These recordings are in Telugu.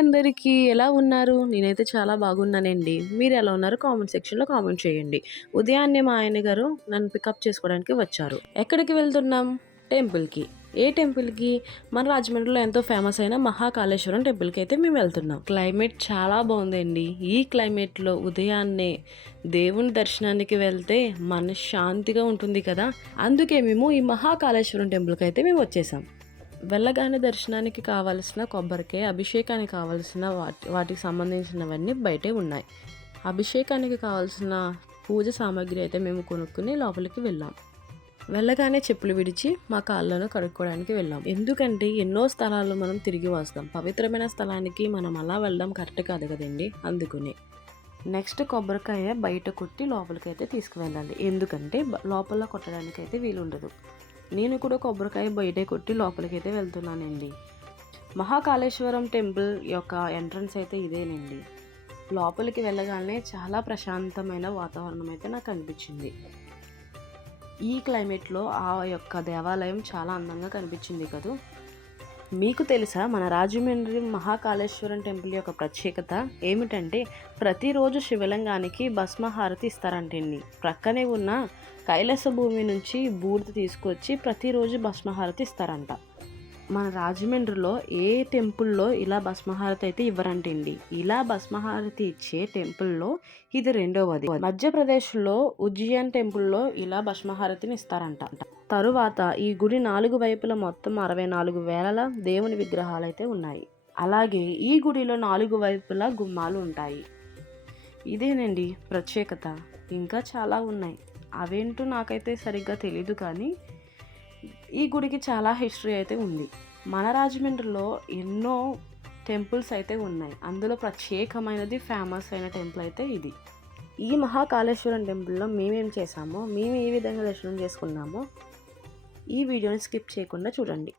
అందరికీ ఎలా ఉన్నారు? నేనైతే చాలా బాగున్నానండి. మీరు ఎలా ఉన్నారో కామెంట్ సెక్షన్‌లో కామెంట్ చేయండి. ఉదయాన్నే మా ఆయన గారు నన్ను పికప్ చేసుకోవడానికి వచ్చారు. ఎక్కడికి వెళ్తున్నాం? టెంపుల్‌కి. ఏ టెంపుల్‌కి? మన రాజమండ్రిలో ఎంతో ఫేమస్ అయిన మహాకాళేశ్వరం టెంపుల్‌కి అయితే మేము వెళ్తున్నాం. క్లైమేట్ చాలా బాగుందండి. ఈ క్లైమేట్‌లో ఉదయాన్నే దేవుని దర్శనానికి వెళ్తే మనశ్శాంతిగా ఉంటుంది కదా! అందుకే మేము ఈ మహాకాళేశ్వరం టెంపుల్‌కి అయితే మేము వచ్చేసాం. వెళ్ళగానే దర్శనానికి కావాల్సిన కొబ్బరికాయ, అభిషేకానికి కావాల్సిన వాటికి సంబంధించినవన్నీ బయటే ఉన్నాయి. అభిషేకానికి కావాల్సిన పూజ సామాగ్రి అయితే మేము కొనుక్కుని లోపలికి వెళ్ళాం. వెళ్ళగానే చెప్పులు విడిచి మా కాళ్ళను కడుక్కోవడానికి వెళ్ళాం. ఎందుకంటే ఎన్నో స్థలాల్లో మనం తిరిగి వస్తాం. పవిత్రమైన స్థలానికి మనం అలా వెళ్ళడం కరెక్ట్ కాదు కదండి, అందుకుని. నెక్స్ట్ కొబ్బరికాయ బయట కొట్టి లోపలికైతే తీసుకువెళ్ళాలి. ఎందుకంటే లోపల కొట్టడానికైతే వీలుండదు. నేను కూడా కొబ్బరికాయ బయటే కొట్టి లోపలికైతే వెళ్తున్నానండి. మహాకాళేశ్వరం టెంపుల్ యొక్క ఎంట్రన్స్ అయితే ఇదేనండి. లోపలికి వెళ్ళగానే చాలా ప్రశాంతమైన వాతావరణం అయితే నాకు అనిపించింది. ఈ క్లైమేట్లో ఆ యొక్క దేవాలయం చాలా అందంగా కనిపించింది కదూ. మీకు తెలుసా మన రాజమండ్రి మహాకాళేశ్వరం టెంపుల్ యొక్క ప్రత్యేకత ఏమిటంటే ప్రతిరోజు శివలింగానికి భస్మహారతి ఇస్తారంటండి. ప్రక్కనే ఉన్న కైలాస భూమి నుంచి బూడిద తీసుకొచ్చి ప్రతిరోజు భస్మహారతి ఇస్తారంట. మన రాజమండ్రిలో ఏ టెంపుల్లో ఇలా భస్మహారతి అయితే ఇవ్వరంటండి. ఇలా భస్మహారతి ఇచ్చే టెంపుల్లో ఇది రెండవది. మధ్యప్రదేశ్లో ఉజ్జయిన్ టెంపుల్లో ఇలా భస్మహారతిని ఇస్తారంట. తరువాత ఈ గుడి 4 వైపుల మొత్తం 64,000 దేవుని విగ్రహాలు అయితే ఉన్నాయి. అలాగే ఈ గుడిలో 4 వైపులా గుమ్మాలు ఉంటాయి. ఇదేనండి ప్రత్యేకత. ఇంకా చాలా ఉన్నాయి, అవేంటో నాకైతే సరిగ్గా తెలీదు, కానీ ఈ గుడికి చాలా హిస్టరీ అయితే ఉంది. మన రాజమండ్రిలో ఎన్నో టెంపుల్స్ అయితే ఉన్నాయి. అందులో ప్రత్యేకమైనది ఫేమస్ అయిన టెంపుల్ అయితే ఇది. ఈ మహాకాళేశ్వరం టెంపుల్లో మేమేం చేసామో, మేము ఏ విధంగా దర్శనం చేసుకున్నామో ఈ వీడియోని స్కిప్ చేయకుండా చూడండి.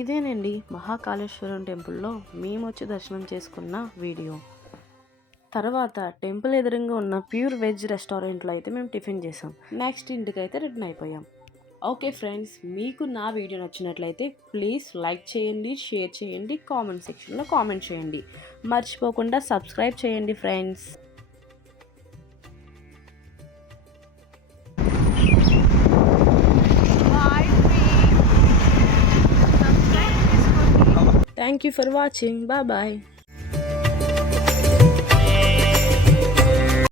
ఇదేనండి మహాకాళేశ్వరం టెంపుల్లో మేము వచ్చి దర్శనం చేసుకున్న వీడియో. తర్వాత టెంపుల్ ఎదురుగా ఉన్న ప్యూర్ వెజ్ రెస్టారెంట్లో అయితే మేము టిఫిన్ చేసాం. నెక్స్ట్ ఇంటికి అయితే రిటర్న్ అయిపోయాం. ఓకే ఫ్రెండ్స్, మీకు నా వీడియో నచ్చినట్లయితే ప్లీజ్ లైక్ చేయండి, షేర్ చేయండి, కామెంట్ సెక్షన్లో కామెంట్ చేయండి. మర్చిపోకుండా సబ్స్క్రైబ్ చేయండి friends. Thank you for watching. Bye bye.